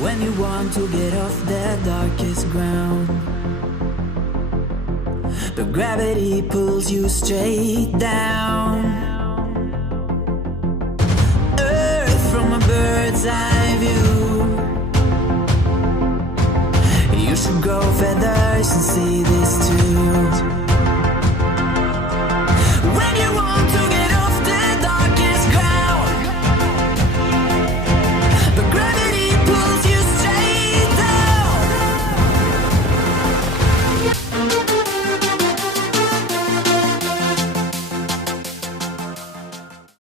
when you want to get off the darkest ground, but gravity pulls you straight down. Earth from a bird's eye view. You should grow feathers and see this too.